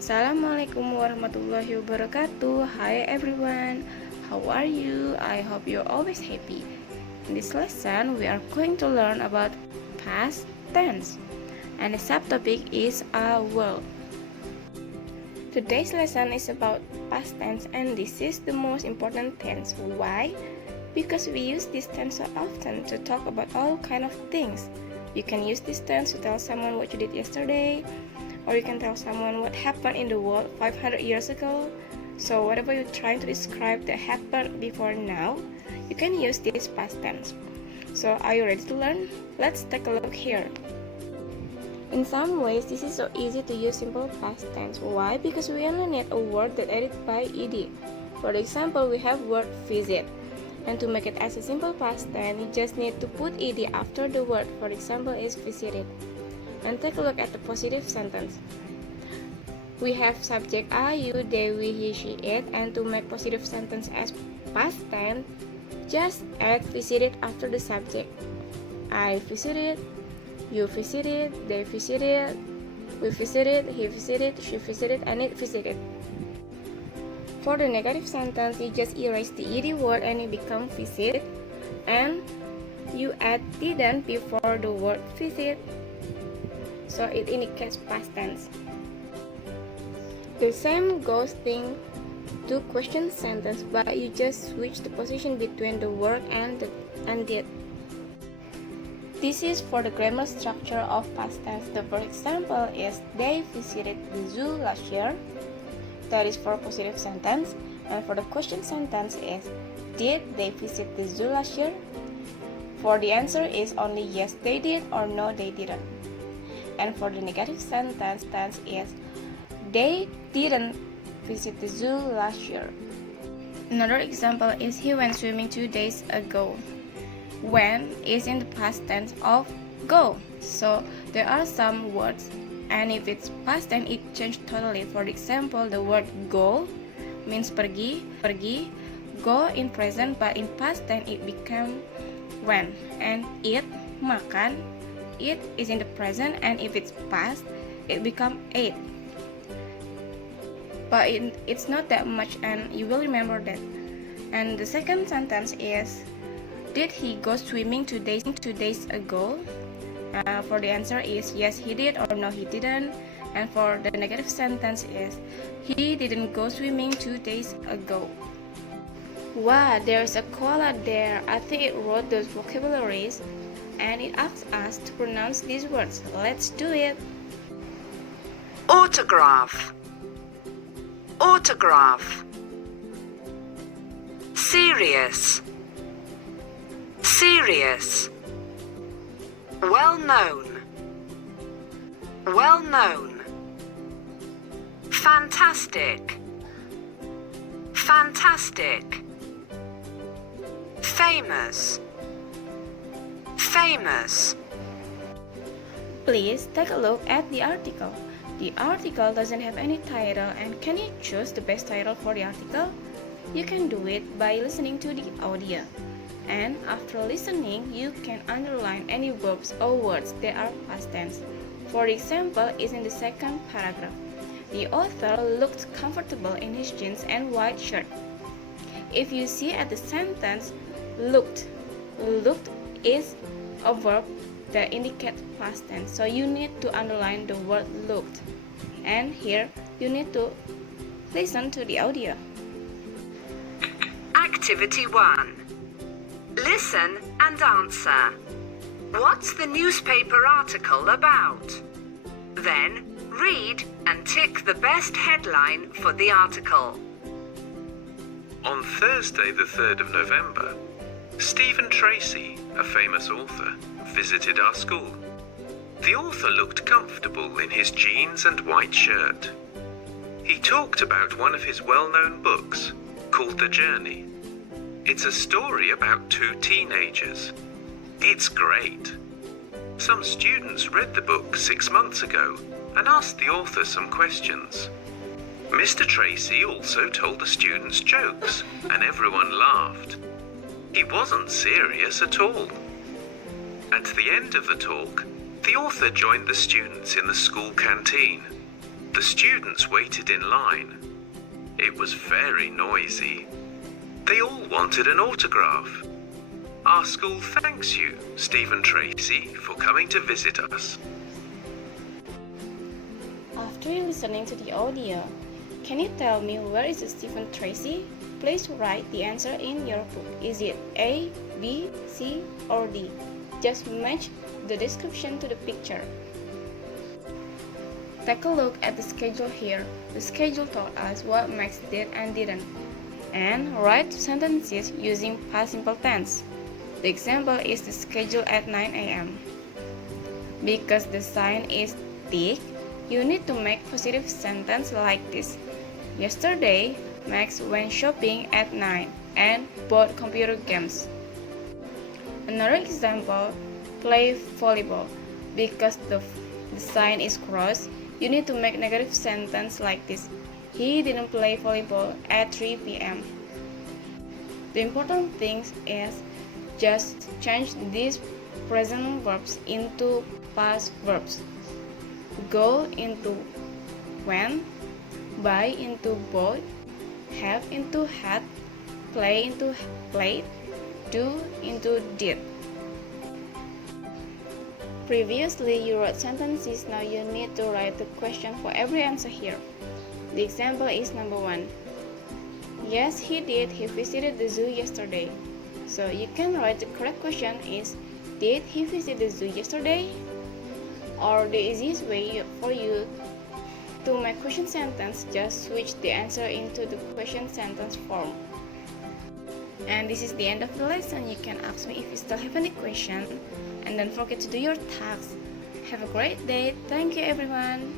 Assalamualaikum warahmatullahi wabarakatuh. Hi everyone, how are you? I hope you're always happy. In this lesson, we are going to learn about past tense, and the subtopic is a world. Today's lesson is about past tense, and this is the most important tense. Why? Because we use this tense so often to talk about all kind of things. You can use this tense to tell someone what you did yesterday, or you can tell someone what happened in the world 500 years ago. So whatever you're trying to describe that happened before now, you can use this past tense. So are you ready to learn? Let's take a look here. In some ways, this is so easy to use simple past tense. Why? Because we only need a word that ended by ed. For example, we have word visit. And to make it as a simple past tense, you just need to put ed after the word. For example, is visited. And take a look at the positive sentence. We have subject I, you, they, we, he, she, it, and to make positive sentence as past tense, just add visited after the subject. I visited, you visited, they visited, we visited, he visited, she visited, and it visited. For the negative sentence, you just erase the ed word and it becomes visit, and you add didn't before the word visit, so it indicates past tense. The same goes thing to question sentence, but you just switch the position between the word and did. This is for the grammar structure of past tense. The for example is they visited the zoo last year. That is for positive sentence. And for the question sentence is did they visit the zoo last year? For the answer is only yes they did or no they didn't. And for the negative sentence is they didn't visit the zoo last year. Another example is he went swimming 2 days ago. When is in the past tense of go. So there are some words, and if it's past tense it changes totally. For example, the word go means pergi. Go in present, but in past tense it became when. And eat, makan, it is in the present, and if it's past it become ate. But it's not that much, and you will remember that. And the second sentence is did he go swimming 2 days ago? For the answer is yes he did or no he didn't. And for the negative sentence is he didn't go swimming 2 days ago. Wow, there's a koala there. I think it wrote those vocabularies, and it asks us to pronounce these words. Let's do it. Autograph, autograph. Serious, serious. Well known, well known. Fantastic, fantastic. Famous, famous. Please take a look at the article. The article doesn't have any title, and can you choose the best title for the article? You can do it by listening to the audio. And after listening, you can underline any verbs or words that are past tense. For example, is in the second paragraph. The author looked comfortable in his jeans and white shirt. If you see at the sentence, looked is a verb that indicates past tense, so you need to underline the word looked. And here you need to listen to the audio. Activity 1. Listen and answer. What's the newspaper article about? Then read and tick the best headline for the article. On Thursday the 3rd of November, Stephen Tracy, a famous author, visited our school. The author looked comfortable in his jeans and white shirt. He talked about one of his well-known books called The Journey. It's a story about 2 teenagers. It's great. Some students read the book 6 months ago and asked the author some questions. Mr. Tracy also told the students jokes, and everyone laughed. He wasn't serious at all. At the end of the talk, the author joined the students in the school canteen. The students waited in line. It was very noisy. They all wanted an autograph. Our school thanks you, Stephen Tracy, for coming to visit us. After listening to the audio, can you tell me where is Stephen Tracy? Please write the answer in your book. Is it A, B, C, or D? Just match the description to the picture. Take a look at the schedule here. The schedule told us what Max did and didn't. And write sentences using past simple tense. The example is the schedule at 9 a.m. Because the sign is tick, you need to make positive sentence like this. Yesterday, Max went shopping at 9 and bought computer games. Another example, play volleyball. Because the sign is cross, you need to make negative sentence like this. He didn't play volleyball at 3 p.m. The important thing is just change these present verbs into past verbs. Go into went, buy into bought, have into had, play into played, do into did. Previously you wrote sentences, now you need to write the question for every answer here. The example is number 1. Yes, he did. He visited the zoo yesterday. So you can write the correct question is, did he visit the zoo yesterday? Or the easiest way for you to make question sentence, just switch the answer into the question sentence form. And this is the end of the lesson. You can ask me if you still have any question. And don't forget to do your tasks. Have a great day. Thank you everyone.